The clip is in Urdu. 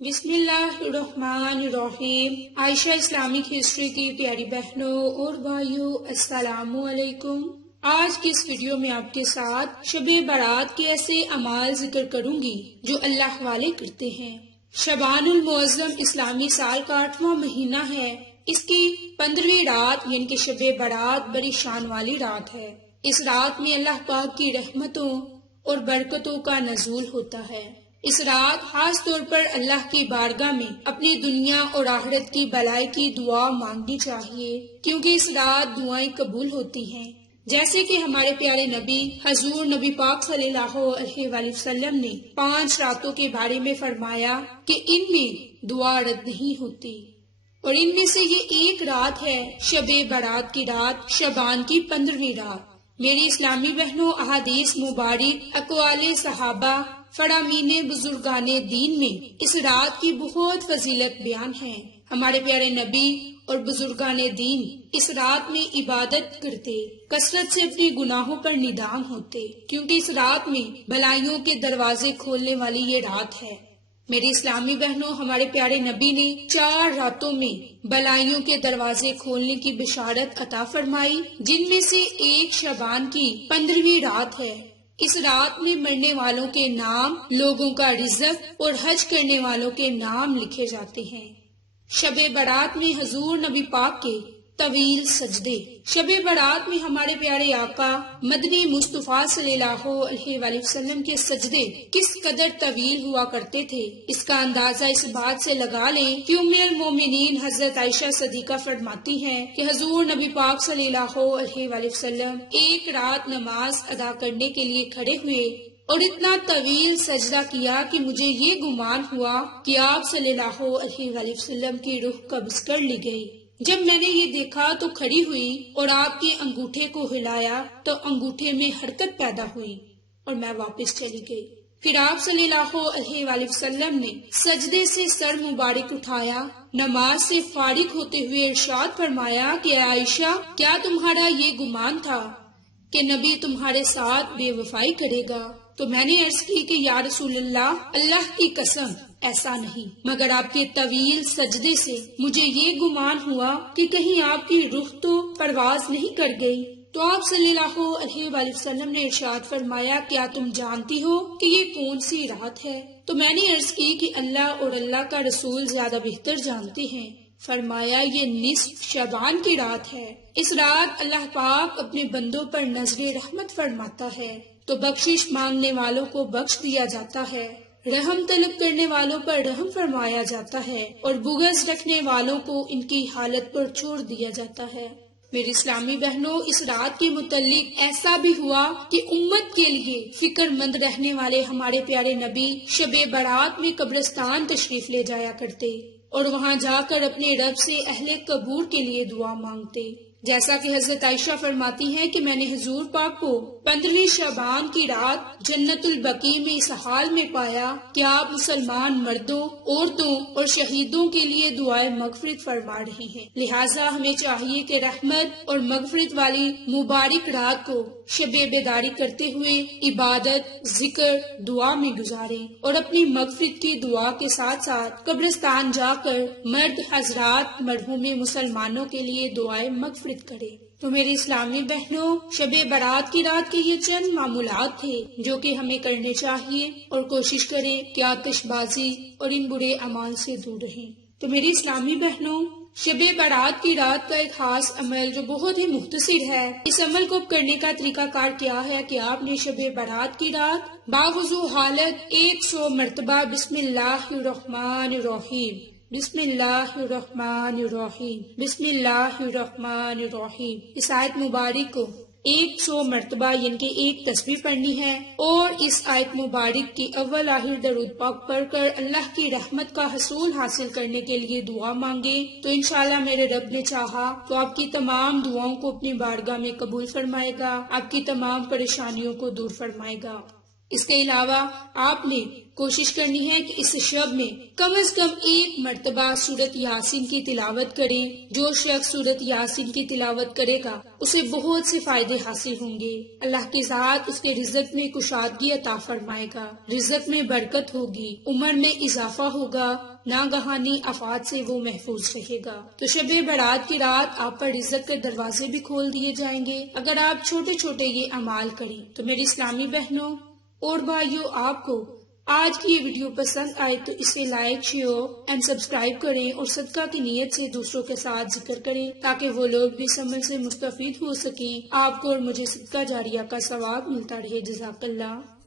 بسم اللہ الرحمن الرحیم۔ عائشہ اسلامک ہسٹری کی پیاری بہنوں اور بھائیوں، السلام علیکم۔ آج کی اس ویڈیو میں آپ کے ساتھ شب برات کے ایسے اعمال ذکر کروں گی جو اللہ والے کرتے ہیں۔ شعبان المعظم اسلامی سال کا 8واں مہینہ ہے۔ اس کی 15ویں رات یعنی کہ شب برات بڑی شان والی رات ہے۔ اس رات میں اللہ پاک کی رحمتوں اور برکتوں کا نزول ہوتا ہے۔ اس رات خاص طور پر اللہ کی بارگاہ میں اپنی دنیا اور آخرت کی بھلائی کی دعا مانگنی چاہیے، کیونکہ اس رات دعائیں قبول ہوتی ہیں۔ جیسے کہ ہمارے پیارے نبی حضور نبی پاک صلی اللہ علیہ وآلہ وسلم نے 5 راتوں کے بارے میں فرمایا کہ ان میں دعا رد نہیں ہوتی، اور ان میں سے یہ ایک رات ہے شب برات کی رات، شعبان کی 15ویں رات۔ میری اسلامی بہنوں، احادیث مبارک، اقوال صحابہ، فرامین بزرگان دین میں اس رات کی بہت فضیلت بیان ہے۔ ہمارے پیارے نبی اور بزرگان دین اس رات میں عبادت کرتے، کثرت سے اپنے گناہوں پر ندام ہوتے، کیونکہ اس رات میں بھلائیوں کے دروازے کھولنے والی یہ رات ہے۔ میری اسلامی بہنوں، ہمارے پیارے نبی نے 4 راتوں میں بھلائیوں کے دروازے کھولنے کی بشارت عطا فرمائی، جن میں سے ایک شعبان کی 15ویں رات ہے۔ اس رات میں مرنے والوں کے نام، لوگوں کا رزق اور حج کرنے والوں کے نام لکھے جاتے ہیں۔ شب برات میں حضور نبی پاک کے طویل سجدے۔ شب برات میں ہمارے پیارے آقا مدنی مصطفیٰ صلی اللہ علیہ وآلہ وسلم کے سجدے کس قدر طویل ہوا کرتے تھے، اس کا اندازہ اس بات سے لگا لیں کہ ام المومنین حضرت عائشہ صدیقہ فرماتی ہیں کہ حضور نبی پاک صلی اللہ علیہ وآلہ وسلم ایک رات نماز ادا کرنے کے لیے کھڑے ہوئے اور اتنا طویل سجدہ کیا کہ مجھے یہ گمان ہوا کہ آپ صلی اللہ علیہ وآلہ وسلم کی روح قبض کر لی گئی۔ جب میں نے یہ دیکھا تو کھڑی ہوئی اور آپ کے انگوٹھے کو ہلایا تو انگوٹھے میں حرکت پیدا ہوئی اور میں واپس چلی گئی۔ پھر آپ صلی اللہ علیہ وآلہ وسلم نے سجدے سے سر مبارک اٹھایا، نماز سے فارغ ہوتے ہوئے ارشاد فرمایا کہ عائشہ، کیا تمہارا یہ گمان تھا کہ نبی تمہارے ساتھ بے وفائی کرے گا؟ تو میں نے عرض کی کہ یا رسول اللہ کی قسم ایسا نہیں، مگر آپ کے طویل سجدے سے مجھے یہ گمان ہوا کہ کہیں آپ کی روح تو پرواز نہیں کر گئی۔ تو آپ صلی اللہ علیہ وآلہ وسلم نے ارشاد فرمایا، کیا تم جانتی ہو کہ یہ کون سی رات ہے؟ تو میں نے عرض کی کہ اللہ اور اللہ کا رسول زیادہ بہتر جانتے ہیں۔ فرمایا، یہ نصف شعبان کی رات ہے۔ اس رات اللہ پاک اپنے بندوں پر نظر رحمت فرماتا ہے تو بخشش مانگنے والوں کو بخش دیا جاتا ہے، رحم طلب کرنے والوں پر رحم فرمایا جاتا ہے اور بغض رکھنے والوں کو ان کی حالت پر چھوڑ دیا جاتا ہے۔ میری اسلامی بہنوں، اس رات کے متعلق ایسا بھی ہوا کہ امت کے لیے فکر مند رہنے والے ہمارے پیارے نبی شب برات میں قبرستان تشریف لے جایا کرتے اور وہاں جا کر اپنے رب سے اہل قبور کے لیے دعا مانگتے۔ جیسا کہ حضرت عائشہ فرماتی ہیں کہ میں نے حضور پاک کو 15ویں شعبان کی رات جنت البقیع میں اس حال میں پایا کہ آپ مسلمان مردوں، عورتوں اور شہیدوں کے لیے دعائے مغفرت فرما رہے ہیں۔ لہٰذا ہمیں چاہیے کہ رحمت اور مغفرت والی مبارک رات کو شب بیداری کرتے ہوئے عبادت، ذکر، دعا میں گزاریں اور اپنی مغفرت کی دعا کے ساتھ ساتھ قبرستان جا کر مرد حضرات مرحوم مسلمانوں کے لیے دعائے مغفرت کرے۔ تو میرے اسلامی بہنوں، شب برات کی رات کے یہ چند معمولات تھے جو کہ ہمیں کرنے چاہیے اور کوشش کریں کہ آتش بازی اور ان برے اعمال سے دور رہیں۔ تو میری اسلامی بہنوں، شب برات کی رات کا ایک خاص عمل جو بہت ہی مختصر ہے، اس عمل کو کرنے کا طریقہ کار کیا ہے کہ آپ نے شب برات کی رات باوضو حالت 100 مرتبہ بسم اللہ الرحمن الرحیم، بسم اللہ الرحمن الرحیم، بسم اللہ الرحمن الرحیم، اس آیت مبارک کو 100 مرتبہ یعنی کہ ایک تسبیح پڑھنی ہے، اور اس آیت مبارک کی اول آخر درود پاک پڑھ کر اللہ کی رحمت کا حصول حاصل کرنے کے لیے دعا مانگے تو انشاءاللہ میرے رب نے چاہا تو آپ کی تمام دعاؤں کو اپنی بارگاہ میں قبول فرمائے گا، آپ کی تمام پریشانیوں کو دور فرمائے گا۔ اس کے علاوہ آپ نے کوشش کرنی ہے کہ اس شب میں کم از کم 1 مرتبہ سورت یاسین کی تلاوت کریں۔ جو شخص سورت یاسین کی تلاوت کرے گا اسے بہت سے فائدے حاصل ہوں گے۔ اللہ کی ذات اس کے رزق میں کشادگی عطا فرمائے گا، رزق میں برکت ہوگی، عمر میں اضافہ ہوگا، ناگہانی آفات سے وہ محفوظ رہے گا۔ تو شب برات کی رات آپ پر رزق کے دروازے بھی کھول دیے جائیں گے اگر آپ چھوٹے چھوٹے یہ اعمال کریں۔ تو میری اسلامی بہنوں اور بھائیوں، آپ کو آج کی یہ ویڈیو پسند آئے تو اسے لائک، شیئر اینڈ سبسکرائب کریں اور صدقہ کی نیت سے دوسروں کے ساتھ ذکر کریں تاکہ وہ لوگ بھی اس عمل سے مستفید ہو سکیں۔ آپ کو اور مجھے صدقہ جاریہ کا ثواب ملتا رہے۔ جزاک اللہ۔